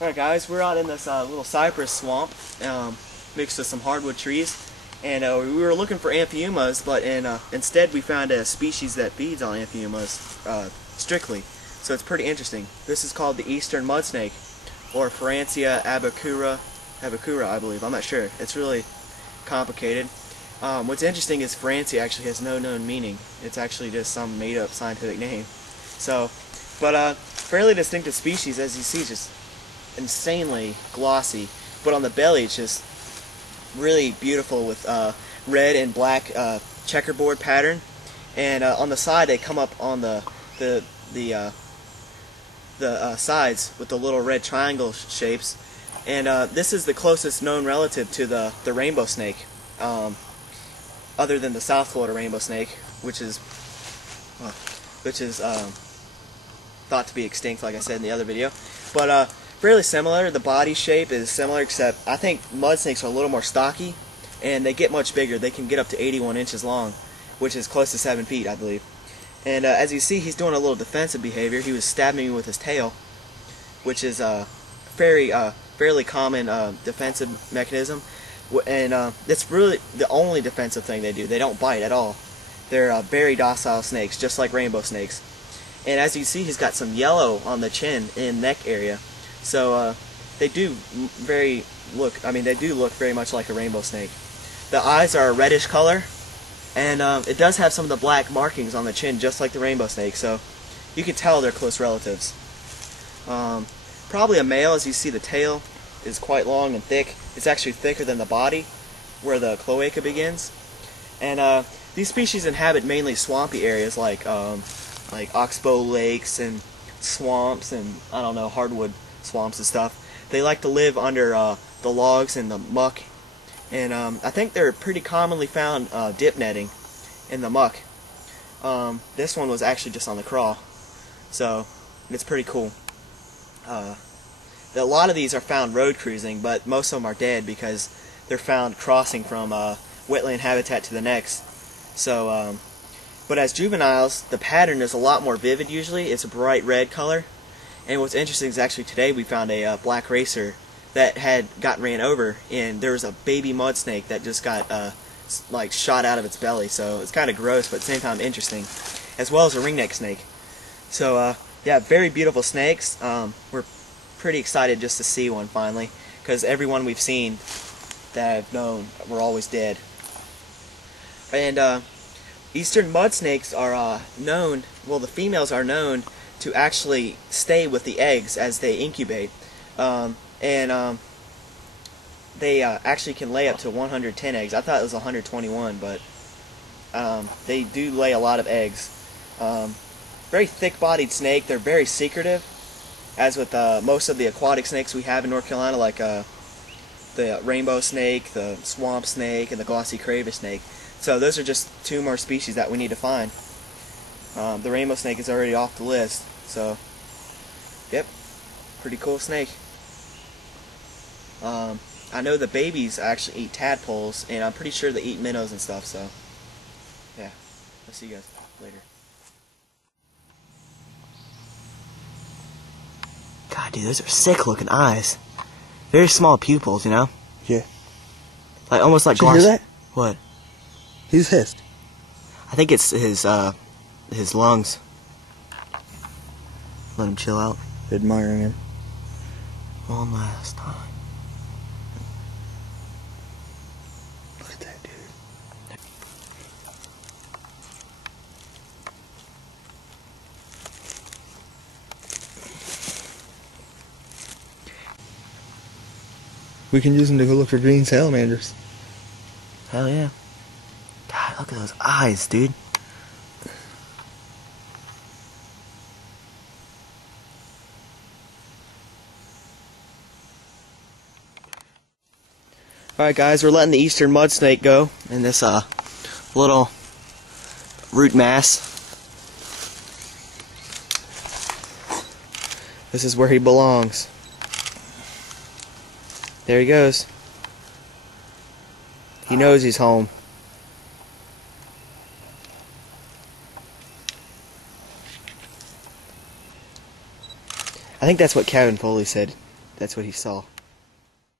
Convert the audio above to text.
Alright guys, we're out in this little cypress swamp mixed with some hardwood trees, and we were looking for amphiumas, but instead we found a species that feeds on amphiumas strictly, so it's pretty interesting. This is called the eastern mud snake, or Farancia abacura, I believe. I'm not sure. It's really complicated. What's interesting is Farancia actually has no known meaning. It's actually just some made-up scientific name. So, but fairly distinctive species, as you see, just insanely glossy, but on the belly it's just really beautiful with red and black checkerboard pattern, and on the side they come up on the sides with the little red triangle shapes, and this is the closest known relative to the rainbow snake, other than the South Florida rainbow snake, which is thought to be extinct, like I said in the other video. But fairly similar. The body shape is similar, except I think mud snakes are a little more stocky, and they get much bigger. They can get up to 81 inches long, which is close to 7 feet, I believe. And as you see, he's doing a little defensive behavior. He was stabbing me with his tail, which is a fairly common defensive mechanism. And it's really the only defensive thing they do. They don't bite at all. They're very docile snakes, just like rainbow snakes. And as you see, he's got some yellow on the chin and neck area. So they do look very much like a rainbow snake. The eyes are a reddish color, and it does have some of the black markings on the chin, just like the rainbow snake. So you can tell they're close relatives. Probably a male. As you see, the tail is quite long and thick. It's actually thicker than the body, where the cloaca begins. And these species inhabit mainly swampy areas like oxbow lakes and swamps and, I don't know, hardwood swamps and stuff. They like to live under the logs and the muck, and I think they're pretty commonly found dip netting in the muck. This one was actually just on the crawl, so it's pretty cool. A lot of these are found road cruising, but most of them are dead because they're found crossing from wetland habitat to the next. So, but as juveniles, the pattern is a lot more vivid usually. It's a bright red color. And what's interesting is actually today we found a black racer that had gotten ran over, and there was a baby mud snake that just got like shot out of its belly. So it's kind of gross, but at the same time interesting, as well as a ringneck snake. So yeah, very beautiful snakes. We're pretty excited just to see one finally, because everyone we've seen that I've known were always dead. And eastern mud snakes are known, well, the females are known to actually stay with the eggs as they incubate, and they actually can lay up to 110 eggs. I thought it was 121, but they do lay a lot of eggs. Very thick-bodied snake. They're very secretive, as with most of the aquatic snakes we have in North Carolina, like the rainbow snake, the swamp snake, and the glossy crayfish snake. So those are just two more species that we need to find. The rainbow snake is already off the list, so yep, pretty cool snake. I know the babies actually eat tadpoles, and I'm pretty sure they eat minnows and stuff, so yeah, I'll see you guys later. God, dude, those are sick looking eyes. Very small pupils, you know? Yeah. Like almost like glass. Did you hear that? What? He's hissed. I think it's his lungs. Let him chill out. Admiring him. One last time. Look at that, dude. We can use him to go look for green salamanders. Hell yeah. God, look at those eyes, dude. Alright guys, we're letting the eastern mud snake go in this little root mass. This is where he belongs. There he goes. He knows he's home. I think that's what Kevin Foley said. That's what he saw.